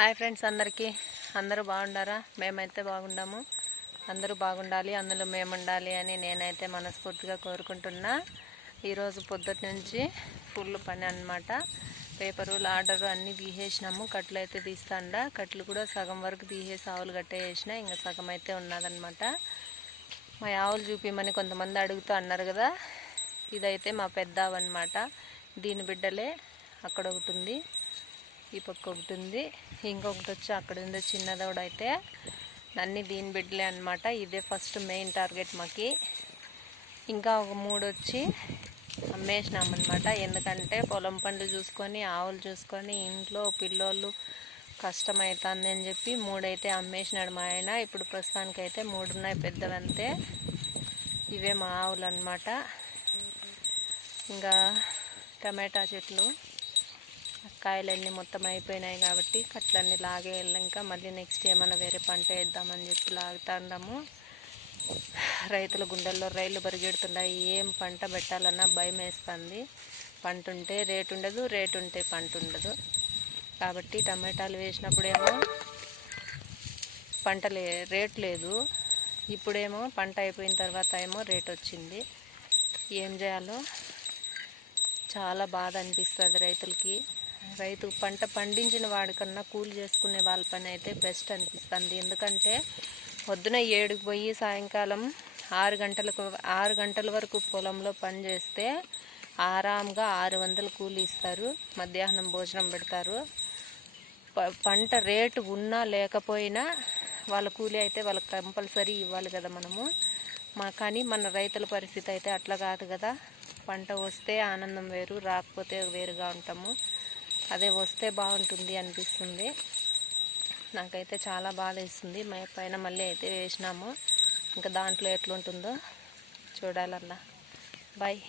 Hi friends, అందరూ బాగుండారా? మేమైతే బాగుండాము. అందరూ బాగుండాలి, అందులో మేము ఉండాలి అని నేనైతే మనస్ఫూర్తిగా కోరుకుంటున్నా. ఈరోజు పొద్దుటి నుంచి ఫుల్ పని అన్నమాట. పేపరు ఆర్డర్ అన్నీ తీసేసినాము. కట్లు అయితే తీస్తాండా, కట్లు కూడా సగం వరకు తీసేసి ఆవులు కట్టేసిన, ఇంకా సగం అయితే ఉన్నదన్నమాట. మా ఆవులు చూపిమని కొంతమంది అడుగుతూ అన్నారు కదా. ఇదైతే మా పెద్ద ఆవు అన్నమాట. దీని బిడ్డలే అక్కడ ఒకటి ఉంది, ఈ పక్క ఒకటి ఉంది, ఇంకొకటి వచ్చి అక్కడ ఉంది చిన్నదోడైతే. అన్నీ దీని బిడ్డలే అనమాట. ఇదే ఫస్ట్ మెయిన్ టార్గెట్ మాకి. ఇంకా ఒక 3 వచ్చి అమ్మేసినామన్నమాట. ఎందుకంటే పొలం పనులు చూసుకొని ఆవులు చూసుకొని ఇంట్లో పిల్లోళ్ళు కష్టమవుతుంది అని చెప్పి 3 అయితే అమ్మేసినాడు మా ఆయన. ఇప్పుడు ప్రస్తుతానికైతే 3 ఉన్నాయి, పెద్దవంతే. ఇవే మా ఆవులు అన్నమాట. ఇంకా టమాటా చెట్లు కాయలన్నీ మొత్తం అయిపోయినాయి కాబట్టి కట్లన్నీ లాగే ఇంకా మళ్ళీ నెక్స్ట్ ఏమైనా వేరే పంట వేద్దామని చెప్పి లాగుతాండాము. రైతుల గుండెల్లో రైళ్ళు పరిగెడుతున్నాయి. ఏం పంట పెట్టాలన్నా భయం వేస్తుంది. పంట ఉంటే రేటు ఉండదు, రేటు ఉంటే పంట ఉండదు. కాబట్టి టమాటాలు వేసినప్పుడేమో రేటు లేదు, ఇప్పుడేమో పంట అయిపోయిన తర్వాత ఏమో రేటు వచ్చింది. ఏం చేయాలో చాలా బాధ అనిపిస్తుంది రైతులకి. రైతు పంట పండించిన వాడికన్నా కూలి చేసుకునే వాళ్ళ పని అయితే బెస్ట్ అనిపిస్తుంది. ఎందుకంటే పొద్దున 7కి పోయి సాయంకాలం 6 గంటల వరకు పొలంలో పని చేస్తే ఆరాంగా 600 కూలి ఇస్తారు. మధ్యాహ్నం భోజనం పెడతారు. పంట రేటు ఉన్నా లేకపోయినా వాళ్ళ కూలి అయితే వాళ్ళకి కంపల్సరీ ఇవ్వాలి కదా మనము. కానీ మన రైతుల పరిస్థితి అయితే అట్లా కాదు కదా. పంట వస్తే ఆనందం వేరు, రాకపోతే వేరుగా ఉంటాము. అదే వస్తే బాగుంటుంది అనిపిస్తుంది. నాకైతే చాలా బాధ వేస్తుంది. మా పైన మళ్ళీ అయితే వేసినాము. ఇంకా దాంట్లో ఎట్లుంటుందో చూడాలన్నా. బాయ్.